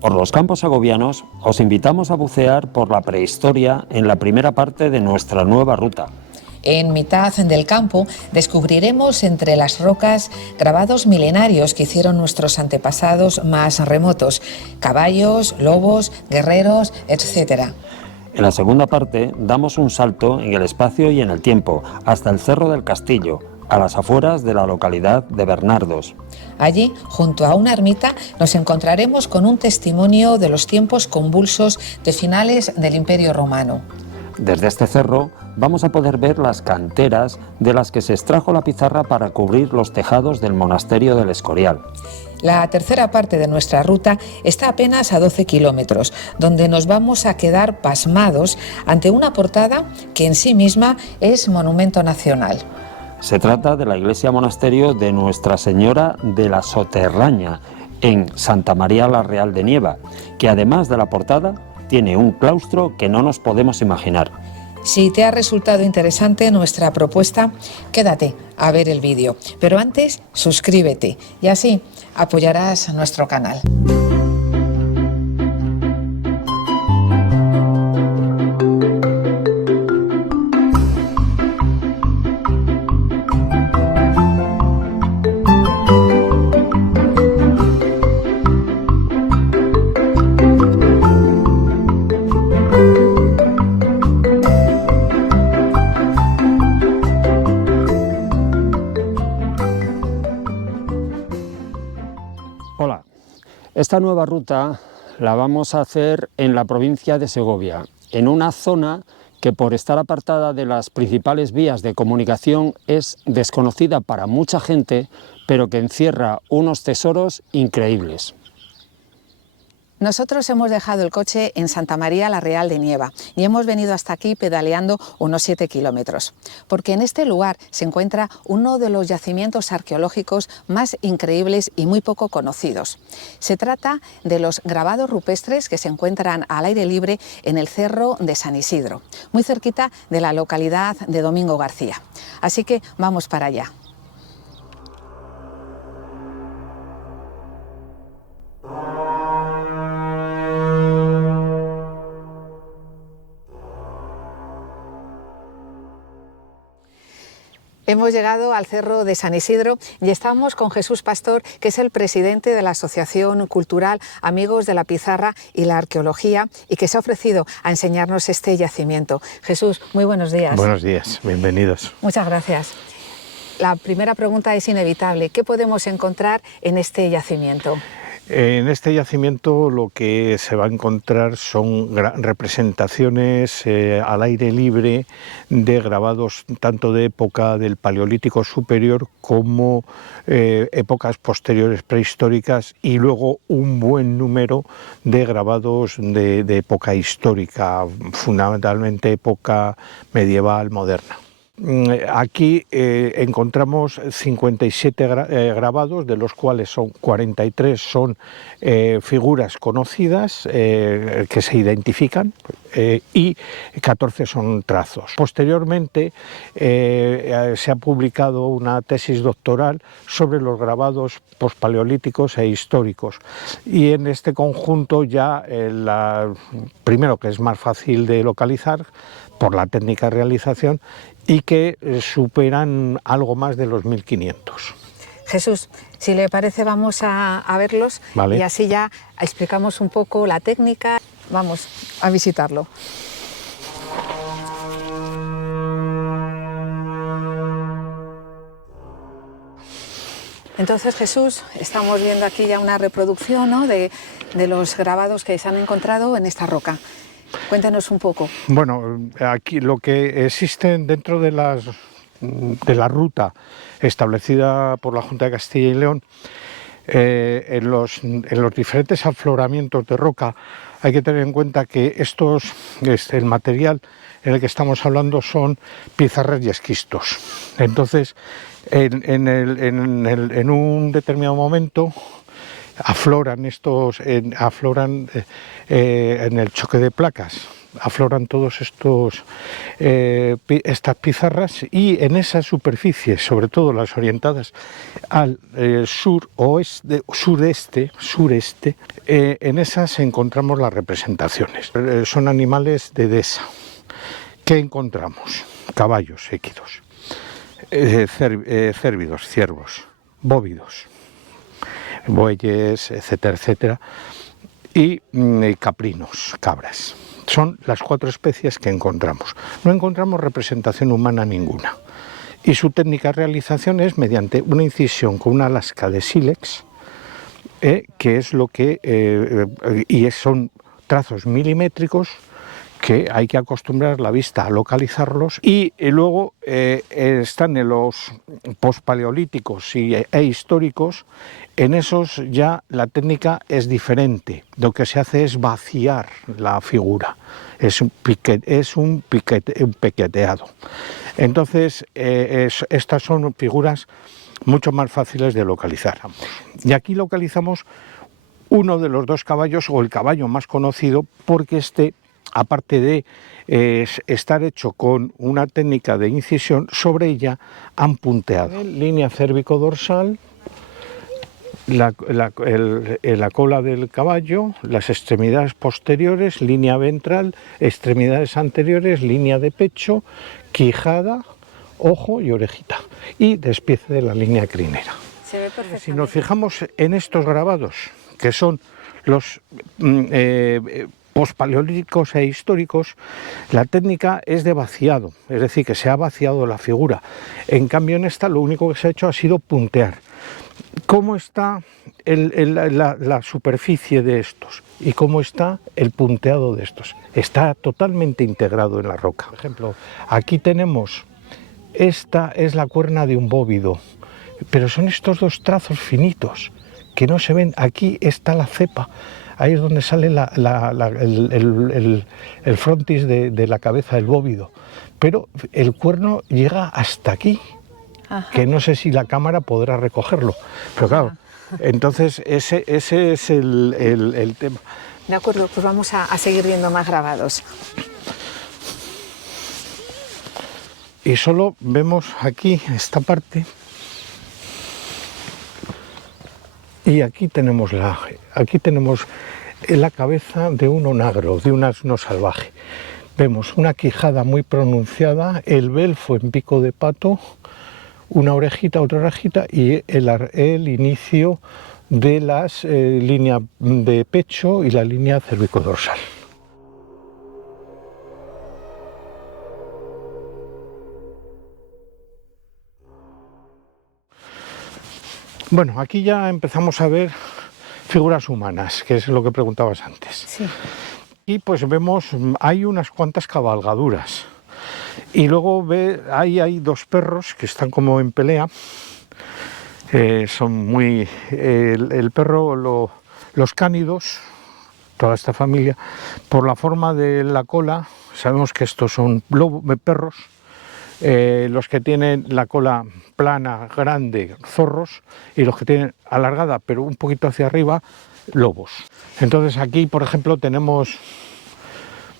Por los campos segovianos os invitamos a bucear por la prehistoria en la primera parte de nuestra nueva ruta. En mitad del campo descubriremos entre las rocas grabados milenarios que hicieron nuestros antepasados más remotos, caballos, lobos, guerreros, etc. En la segunda parte damos un salto en el espacio y en el tiempo hasta el Cerro del Castillo, a las afueras de la localidad de Bernardos. Allí, junto a una ermita, nos encontraremos con un testimonio de los tiempos convulsos de finales del Imperio Romano. Desde este cerro vamos a poder ver las canteras de las que se extrajo la pizarra para cubrir los tejados del monasterio del Escorial. La tercera parte de nuestra ruta está apenas a 12 kilómetros, donde nos vamos a quedar pasmados ante una portada que en sí misma es monumento nacional. Se trata de la iglesia monasterio de Nuestra Señora de la Soterraña, en Santa María la Real de Nieva, que además de la portada tiene un claustro que no nos podemos imaginar. Si te ha resultado interesante nuestra propuesta, quédate a ver el vídeo. Pero antes, suscríbete y así apoyarás nuestro canal. Hola, esta nueva ruta la vamos a hacer en la provincia de Segovia, en una zona que por estar apartada de las principales vías de comunicación es desconocida para mucha gente, pero que encierra unos tesoros increíbles. Nosotros hemos dejado el coche en Santa María la Real de Nieva y hemos venido hasta aquí pedaleando unos 7 kilómetros, porque en este lugar se encuentra uno de los yacimientos arqueológicos más increíbles y muy poco conocidos. Se trata de los grabados rupestres que se encuentran al aire libre en el Cerro de San Isidro, muy cerquita de la localidad de Domingo García. Así que vamos para allá. Hemos llegado al Cerro de San Isidro y estamos con Jesús Pastor, que es el presidente de la Asociación Cultural Amigos de la Pizarra y la Arqueología y que se ha ofrecido a enseñarnos este yacimiento. Jesús, muy buenos días. Buenos días, bienvenidos. Muchas gracias. La primera pregunta es inevitable. ¿Qué podemos encontrar en este yacimiento? En este yacimiento lo que se va a encontrar son representaciones al aire libre de grabados tanto de época del Paleolítico Superior como épocas posteriores prehistóricas y luego un buen número de grabados de época histórica, fundamentalmente época medieval moderna. Aquí encontramos 57 grabados, de los cuales 43 son figuras conocidas que se identifican y 14 son trazos. Posteriormente se ha publicado una tesis doctoral sobre los grabados pospaleolíticos e históricos y en este conjunto ya primero que es más fácil de localizar por la técnica de realización y que superan algo más de los 1500. Jesús, si le parece vamos a verlos, ¿vale? Y así ya explicamos un poco la técnica. Vamos a visitarlo. Entonces, Jesús, estamos viendo aquí ya una reproducción, ¿no?, de los grabados que se han encontrado en esta roca. Cuéntanos un poco. Bueno, aquí lo que existe dentro de la ruta establecida por la Junta de Castilla y León, en los diferentes afloramientos de roca, hay que tener en cuenta que el material en el que estamos hablando son pizarras y esquistos. Entonces, en un determinado momento, afloran en el choque de placas, afloran todos estas pizarras, y en esas superficies, sobre todo las orientadas al sureste, en esas encontramos las representaciones. Son animales de dehesa. ¿Qué encontramos? Caballos équidos, cérvidos, ciervos, bóvidos, bueyes, etcétera, etcétera, y caprinos, cabras. Son las 4 especies que encontramos. No encontramos representación humana ninguna. Y su técnica de realización es mediante una incisión con una lasca de sílex, que es lo que... son trazos milimétricos que hay que acostumbrar la vista a localizarlos, y luego están en los pospaleolíticos e históricos. En esos ya la técnica es diferente, lo que se hace es vaciar la figura, es un piqueteado. Entonces estas son figuras mucho más fáciles de localizar. Y aquí localizamos uno de los 2 caballos, o el caballo más conocido, porque aparte de estar hecho con una técnica de incisión, sobre ella han punteado. Línea cérvico-dorsal, la cola del caballo, las extremidades posteriores, línea ventral, extremidades anteriores, línea de pecho, quijada, ojo y orejita, y despiece de la línea crinera. Se ve perfectamente. Si nos fijamos en estos grabados, que son los pospaleolíticos e históricos, la técnica es de vaciado, es decir, que se ha vaciado la figura. En cambio, en esta lo único que se ha hecho ha sido puntear. ¿Cómo está la superficie de estos y cómo está el punteado de estos? Está totalmente integrado en la roca. Por ejemplo, aquí tenemos, esta es la cuerna de un bóvido, pero son estos 2 trazos finitos que no se ven. Aquí está la cepa, ahí es donde sale el frontis de la cabeza del bóvido, pero el cuerno llega hasta aquí. Ajá. Que no sé si la cámara podrá recogerlo, pero claro, entonces ese es el tema. De acuerdo, pues vamos a seguir viendo más grabados. Y solo vemos aquí esta parte, y aquí tenemos la cabeza de un onagro, de un asno salvaje. Vemos una quijada muy pronunciada, el belfo en pico de pato, una orejita, otra orejita, y el inicio de las línea de pecho y la línea cervicodorsal. Bueno, aquí ya empezamos a ver figuras humanas, que es lo que preguntabas antes. Sí. Y pues vemos, hay unas cuantas cabalgaduras. Y luego ahí hay 2 perros que están como en pelea. Son muy... el perro, los cánidos, toda esta familia, por la forma de la cola, sabemos que estos son perros. Los que tienen la cola plana, grande, zorros, y los que tienen alargada, pero un poquito hacia arriba, lobos. Entonces aquí, por ejemplo, tenemos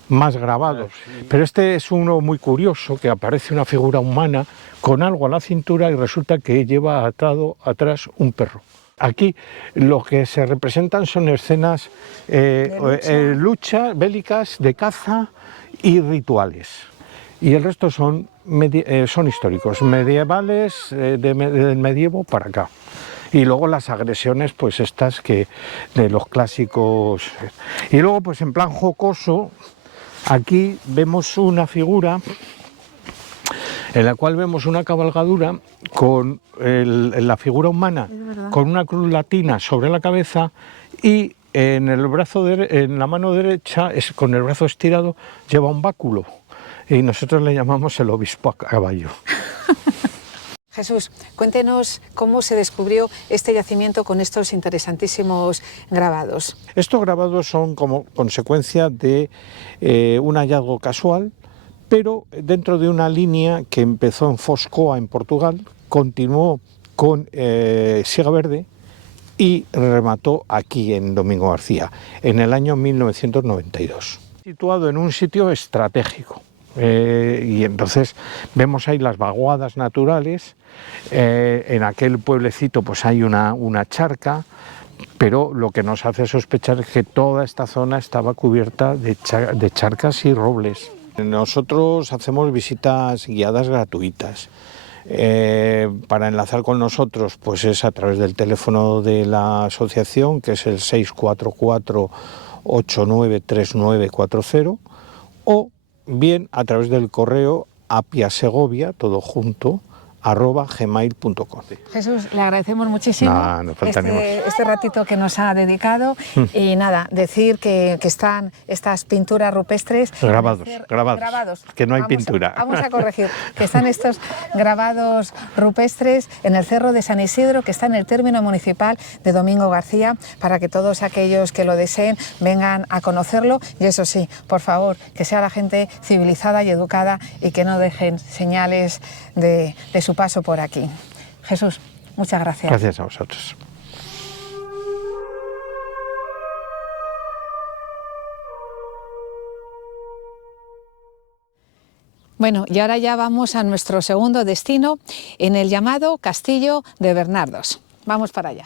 más grabados, pero este es uno muy curioso, que aparece una figura humana con algo a la cintura y resulta que lleva atado atrás un perro. Aquí lo que se representan son escenas lucha bélicas, de caza y rituales, y el resto son históricos, medievales, del medievo para acá. Y luego las agresiones, pues estas que de los clásicos. Y luego, pues en plan jocoso, aquí vemos una figura en la cual vemos una cabalgadura con la figura humana con una cruz latina sobre la cabeza, y en la mano derecha, con el brazo estirado, lleva un báculo, y nosotros le llamamos el obispo a caballo. Jesús, cuéntenos cómo se descubrió este yacimiento con estos interesantísimos grabados. Estos grabados son como consecuencia de un hallazgo casual, pero dentro de una línea que empezó en Foscoa, en Portugal, continuó con Siega Verde y remató aquí en Domingo García en el año 1992. Situado en un sitio estratégico. Y entonces vemos ahí las vaguadas naturales, en aquel pueblecito pues hay una charca, pero lo que nos hace sospechar es que toda esta zona estaba cubierta de charcas y robles. Nosotros hacemos visitas guiadas gratuitas. Para enlazar con nosotros pues es a través del teléfono de la asociación, que es el 644 893940, o bien a través del correo apiasegovia, todo junto, @gmail.com. Jesús, le agradecemos muchísimo este ratito que nos ha dedicado y nada, decir que están estas pinturas rupestres grabados, que no hay pintura. Vamos a corregir, que están estos grabados rupestres en el Cerro de San Isidro, que está en el término municipal de Domingo García, para que todos aquellos que lo deseen vengan a conocerlo, y eso sí, por favor, que sea la gente civilizada y educada y que no dejen señales de su paso por aquí. Jesús, muchas gracias. Gracias a vosotros. Bueno, y ahora ya vamos a nuestro segundo destino, en el llamado Castillo de Bernardos. Vamos para allá.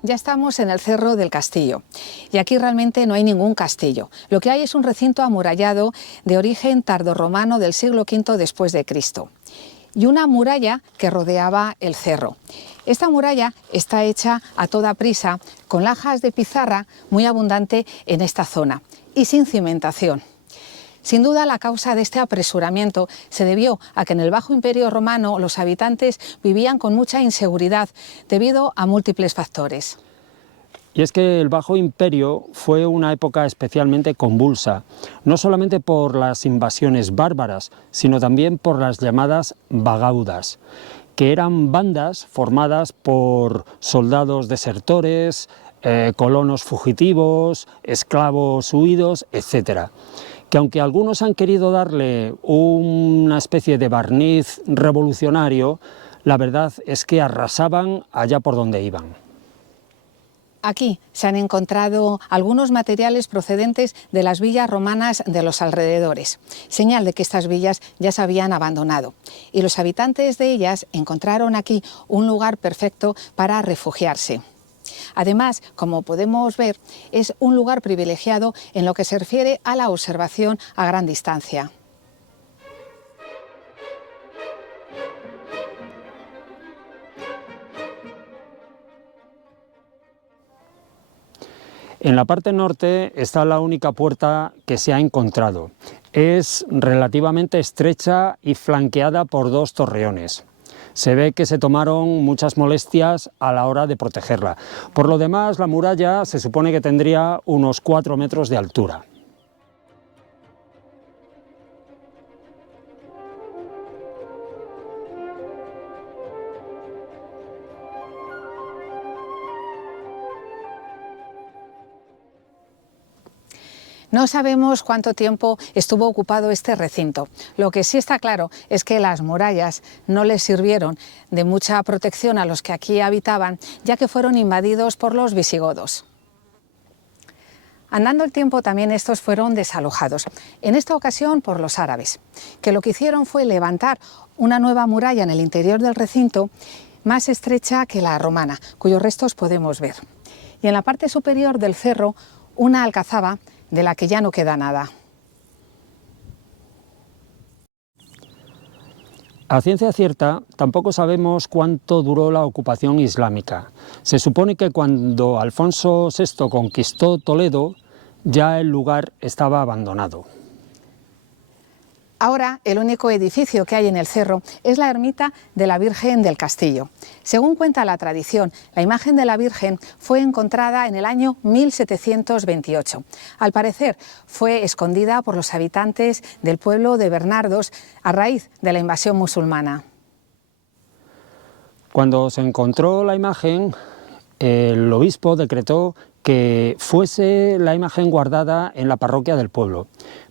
Ya estamos en el Cerro del Castillo y aquí realmente no hay ningún castillo. Lo que hay es un recinto amurallado de origen tardorromano del siglo V después de Cristo y una muralla que rodeaba el cerro. Esta muralla está hecha a toda prisa con lajas de pizarra muy abundante en esta zona y sin cimentación. Sin duda, la causa de este apresuramiento se debió a que en el Bajo Imperio Romano los habitantes vivían con mucha inseguridad debido a múltiples factores. Y es que el Bajo Imperio fue una época especialmente convulsa, no solamente por las invasiones bárbaras, sino también por las llamadas vagaudas, que eran bandas formadas por soldados desertores, colonos fugitivos, esclavos huidos, etc., que aunque algunos han querido darle una especie de barniz revolucionario, la verdad es que arrasaban allá por donde iban. Aquí se han encontrado algunos materiales procedentes de las villas romanas de los alrededores, señal de que estas villas ya se habían abandonado, y los habitantes de ellas encontraron aquí un lugar perfecto para refugiarse. Además, como podemos ver, es un lugar privilegiado en lo que se refiere a la observación a gran distancia. En la parte norte está la única puerta que se ha encontrado. Es relativamente estrecha y flanqueada por 2 torreones. Se ve que se tomaron muchas molestias a la hora de protegerla. Por lo demás, la muralla se supone que tendría unos 4 metros de altura. No sabemos cuánto tiempo estuvo ocupado este recinto. Lo que sí está claro es que las murallas no les sirvieron de mucha protección a los que aquí habitaban, ya que fueron invadidos por los visigodos. Andando el tiempo también estos fueron desalojados, en esta ocasión por los árabes, que lo que hicieron fue levantar una nueva muralla en el interior del recinto, más estrecha que la romana, cuyos restos podemos ver. Y en la parte superior del cerro, una alcazaba de la que ya no queda nada. A ciencia cierta, tampoco sabemos cuánto duró la ocupación islámica. Se supone que cuando Alfonso VI conquistó Toledo, ya el lugar estaba abandonado. Ahora, el único edificio que hay en el cerro es la ermita de la Virgen del Castillo. Según cuenta la tradición, la imagen de la Virgen fue encontrada en el año 1728. Al parecer, fue escondida por los habitantes del pueblo de Bernardos a raíz de la invasión musulmana. Cuando se encontró la imagen, el obispo decretó que fuese la imagen guardada en la parroquia del pueblo.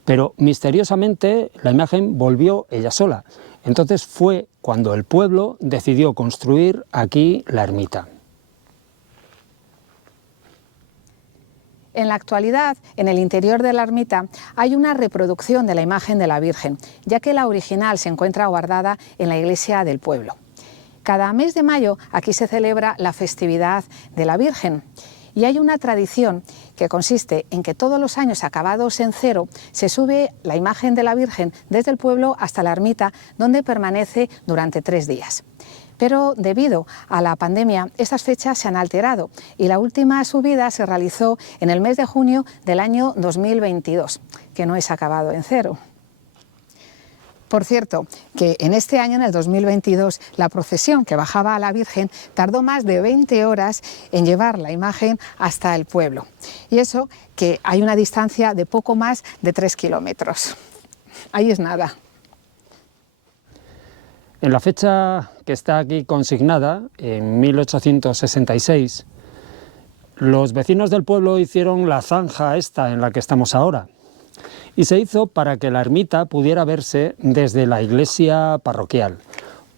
Pero misteriosamente la imagen volvió ella sola. Entonces fue cuando el pueblo decidió construir aquí la ermita. En la actualidad, en el interior de la ermita hay una reproducción de la imagen de la Virgen, ya que la original se encuentra guardada en la iglesia del pueblo. Cada mes de mayo aquí se celebra la festividad de la Virgen. Y hay una tradición que consiste en que todos los años acabados en cero se sube la imagen de la Virgen desde el pueblo hasta la ermita, donde permanece durante 3 días. Pero debido a la pandemia, estas fechas se han alterado y la última subida se realizó en el mes de junio del año 2022, que no es acabado en cero. Por cierto, que en este año, en el 2022, la procesión que bajaba a la Virgen tardó más de 20 horas en llevar la imagen hasta el pueblo. Y eso que hay una distancia de poco más de 3 kilómetros. Ahí es nada. En la fecha que está aquí consignada, en 1866, los vecinos del pueblo hicieron la zanja esta en la que estamos ahora. Y se hizo para que la ermita pudiera verse desde la iglesia parroquial,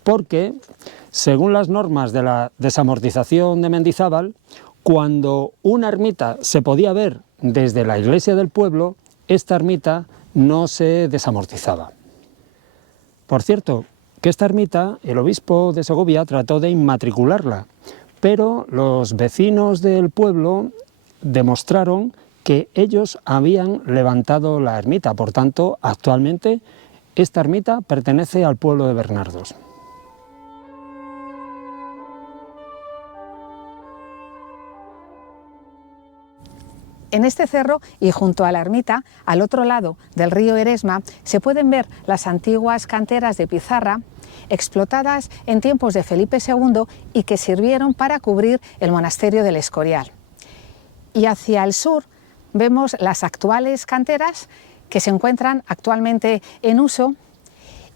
porque, según las normas de la desamortización de Mendizábal, cuando una ermita se podía ver desde la iglesia del pueblo, esta ermita no se desamortizaba. Por cierto, que esta ermita, el obispo de Segovia trató de inmatricularla, pero los vecinos del pueblo demostraron que ellos habían levantado la ermita. Por tanto, actualmente esta ermita pertenece al pueblo de Bernardos. En este cerro y junto a la ermita, al otro lado del río Eresma, se pueden ver las antiguas canteras de pizarra explotadas en tiempos de Felipe II y que sirvieron para cubrir el monasterio del Escorial. Y hacia el sur vemos las actuales canteras que se encuentran actualmente en uso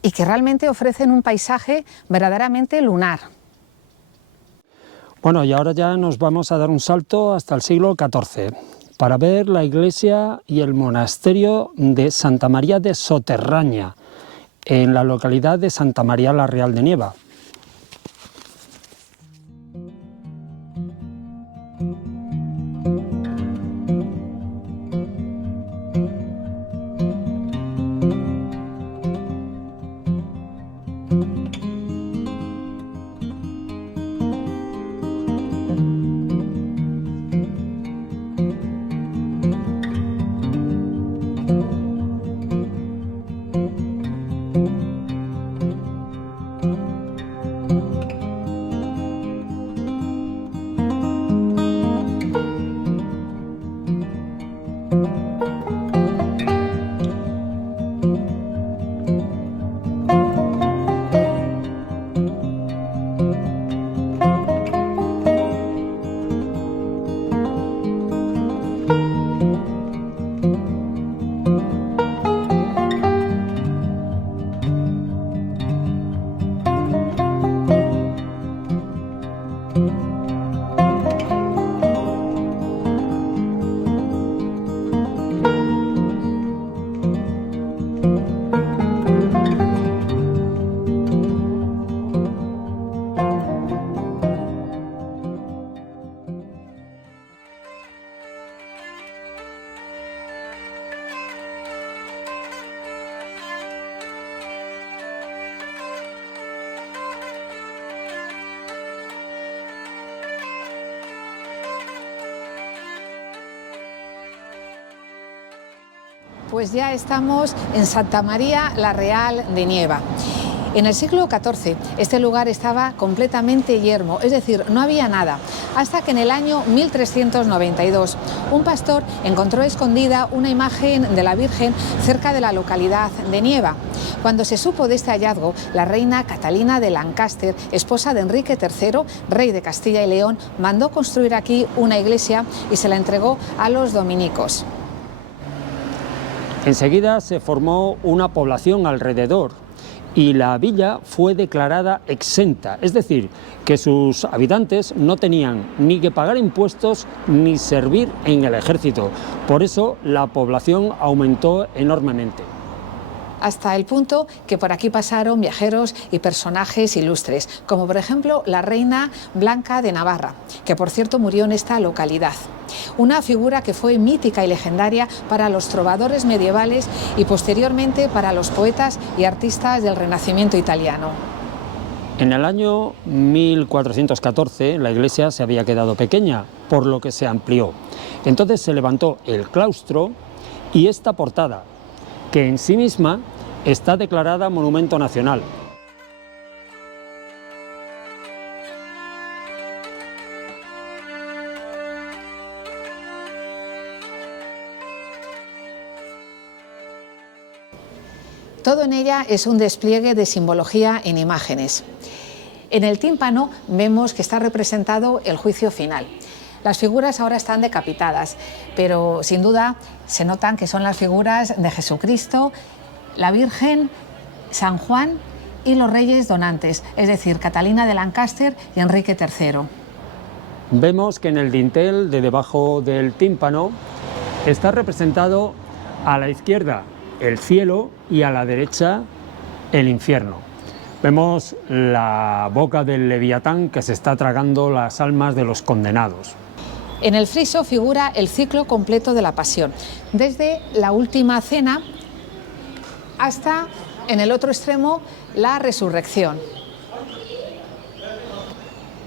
y que realmente ofrecen un paisaje verdaderamente lunar. Bueno, y ahora ya nos vamos a dar un salto hasta el siglo XIV para ver la iglesia y el monasterio de Santa María de Soterraña, en la localidad de Santa María la Real de Nieva. Pues ya estamos en Santa María la Real de Nieva. En el siglo XIV este lugar estaba completamente yermo, es decir, no había nada, hasta que en el año 1392 un pastor encontró escondida una imagen de la Virgen cerca de la localidad de Nieva. Cuando se supo de este hallazgo, la reina Catalina de Lancaster, esposa de Enrique III, rey de Castilla y León, mandó construir aquí una iglesia y se la entregó a los dominicos. Enseguida se formó una población alrededor y la villa fue declarada exenta, es decir, que sus habitantes no tenían ni que pagar impuestos ni servir en el ejército. Por eso la población aumentó enormemente. Hasta el punto que por aquí pasaron viajeros y personajes ilustres, como por ejemplo la reina Blanca de Navarra, que por cierto murió en esta localidad. Una figura que fue mítica y legendaria para los trovadores medievales y posteriormente para los poetas y artistas del Renacimiento italiano. En el año 1414 la iglesia se había quedado pequeña, por lo que se amplió. Entonces se levantó el claustro y esta portada, que en sí misma está declarada Monumento Nacional. Todo en ella es un despliegue de simbología en imágenes. En el tímpano vemos que está representado el juicio final. Las figuras ahora están decapitadas, pero sin duda se notan que son las figuras de Jesucristo, la Virgen, San Juan y los reyes donantes, es decir, Catalina de Lancaster y Enrique III. Vemos que en el dintel de debajo del tímpano está representado a la izquierda el cielo y a la derecha el infierno. Vemos la boca del Leviatán que se está tragando las almas de los condenados. En el friso figura el ciclo completo de la pasión, desde la última cena hasta, en el otro extremo, la resurrección.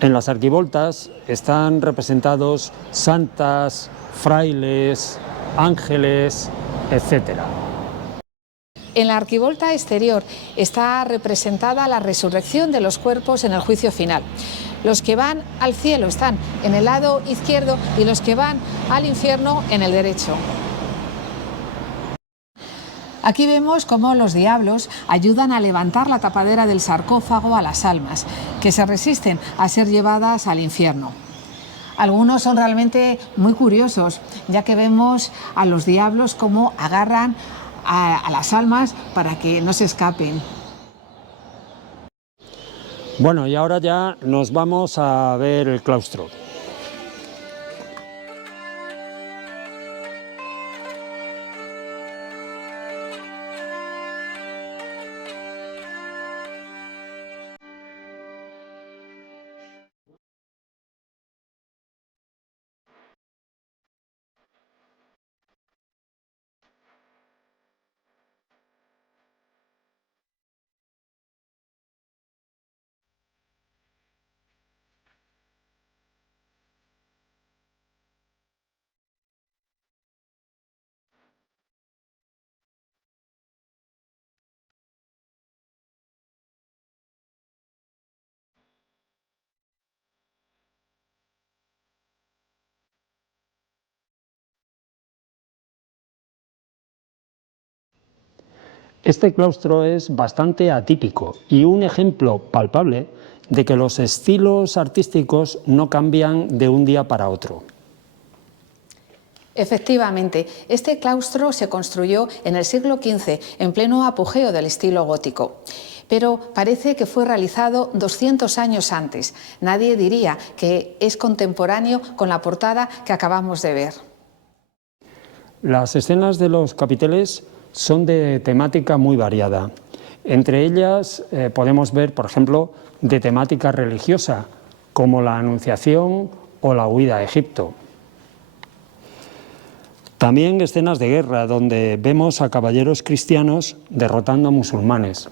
En las arquivoltas están representados santas, frailes, ángeles, etc. En la arquivolta exterior está representada la resurrección de los cuerpos en el juicio final. Los que van al cielo están en el lado izquierdo y los que van al infierno en el derecho. Aquí vemos cómo los diablos ayudan a levantar la tapadera del sarcófago a las almas, que se resisten a ser llevadas al infierno. Algunos son realmente muy curiosos, ya que vemos a los diablos cómo agarran a las almas para que no se escapen. Bueno, y ahora ya nos vamos a ver el claustro. Este claustro es bastante atípico y un ejemplo palpable de que los estilos artísticos no cambian de un día para otro. Efectivamente, este claustro se construyó en el siglo XV, en pleno apogeo del estilo gótico. Pero parece que fue realizado 200 años antes. Nadie diría que es contemporáneo con la portada que acabamos de ver. Las escenas de los capiteles son de temática muy variada. Entre ellas podemos ver, por ejemplo, de temática religiosa, como la Anunciación o la huida a Egipto. También escenas de guerra, donde vemos a caballeros cristianos derrotando a musulmanes.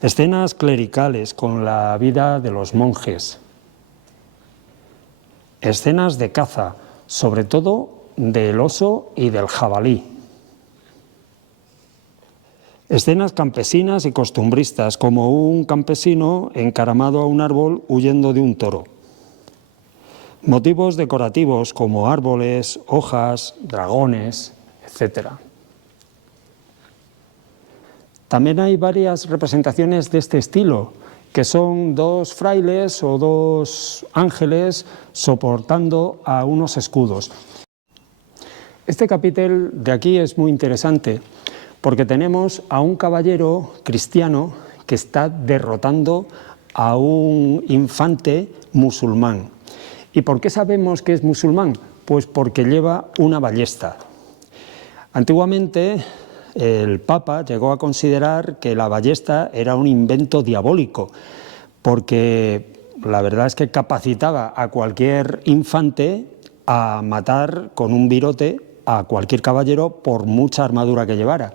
Escenas clericales con la vida de los monjes. Escenas de caza, sobre todo del oso y del jabalí. Escenas campesinas y costumbristas, como un campesino encaramado a un árbol huyendo de un toro. Motivos decorativos como árboles, hojas, dragones, etc. También hay varias representaciones de este estilo, que son dos frailes o dos ángeles soportando a unos escudos. Este capitel de aquí es muy interesante porque tenemos a un caballero cristiano que está derrotando a un infante musulmán. ¿Y por qué sabemos que es musulmán? Pues porque lleva una ballesta. Antiguamente el Papa llegó a considerar que la ballesta era un invento diabólico, porque la verdad es que capacitaba a cualquier infante a matar con un virote a cualquier caballero por mucha armadura que llevara.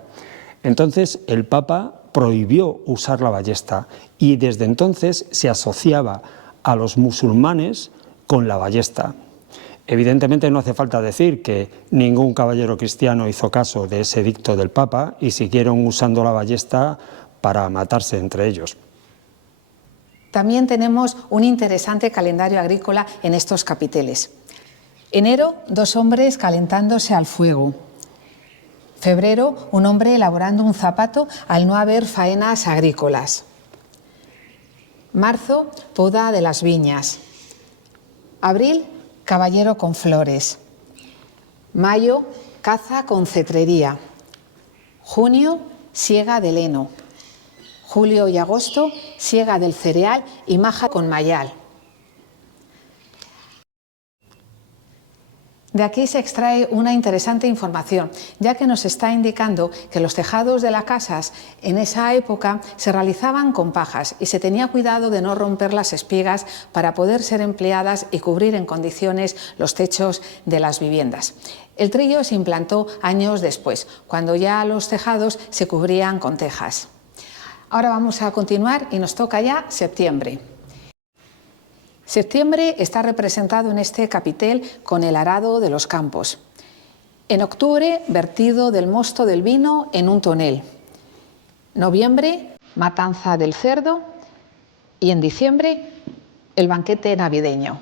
Entonces el Papa prohibió usar la ballesta y desde entonces se asociaba a los musulmanes con la ballesta. Evidentemente no hace falta decir que ningún caballero cristiano hizo caso de ese edicto del Papa y siguieron usando la ballesta para matarse entre ellos. También tenemos un interesante calendario agrícola en estos capiteles. Enero, 2 hombres calentándose al fuego. Febrero, un hombre elaborando un zapato al no haber faenas agrícolas. Marzo, poda de las viñas. Abril, caballero con flores. Mayo, caza con cetrería. Junio, siega del heno. Julio y agosto, siega del cereal y maja con mayal. De aquí se extrae una interesante información, ya que nos está indicando que los tejados de las casas en esa época se realizaban con pajas y se tenía cuidado de no romper las espigas para poder ser empleadas y cubrir en condiciones los techos de las viviendas. El trillo se implantó años después, cuando ya los tejados se cubrían con tejas. Ahora vamos a continuar y nos toca ya septiembre. Septiembre está representado en este capitel con el arado de los campos. En octubre, vertido del mosto del vino en un tonel. Noviembre, matanza del cerdo. Y en diciembre, el banquete navideño.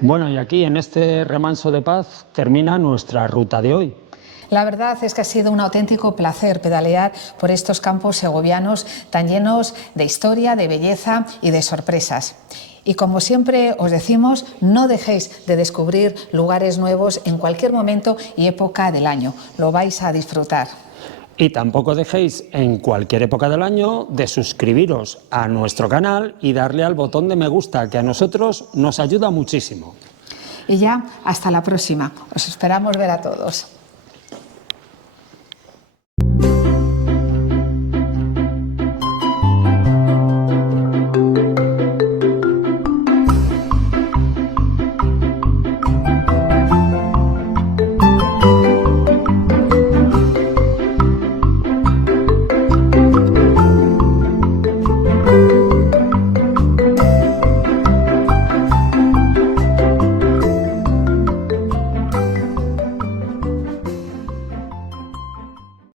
Bueno, y aquí en este remanso de paz termina nuestra ruta de hoy. La verdad es que ha sido un auténtico placer pedalear por estos campos segovianos tan llenos de historia, de belleza y de sorpresas. Y como siempre os decimos, no dejéis de descubrir lugares nuevos en cualquier momento y época del año. Lo vais a disfrutar. Y tampoco dejéis en cualquier época del año de suscribiros a nuestro canal y darle al botón de me gusta, que a nosotros nos ayuda muchísimo. Y ya, hasta la próxima. Os esperamos ver a todos.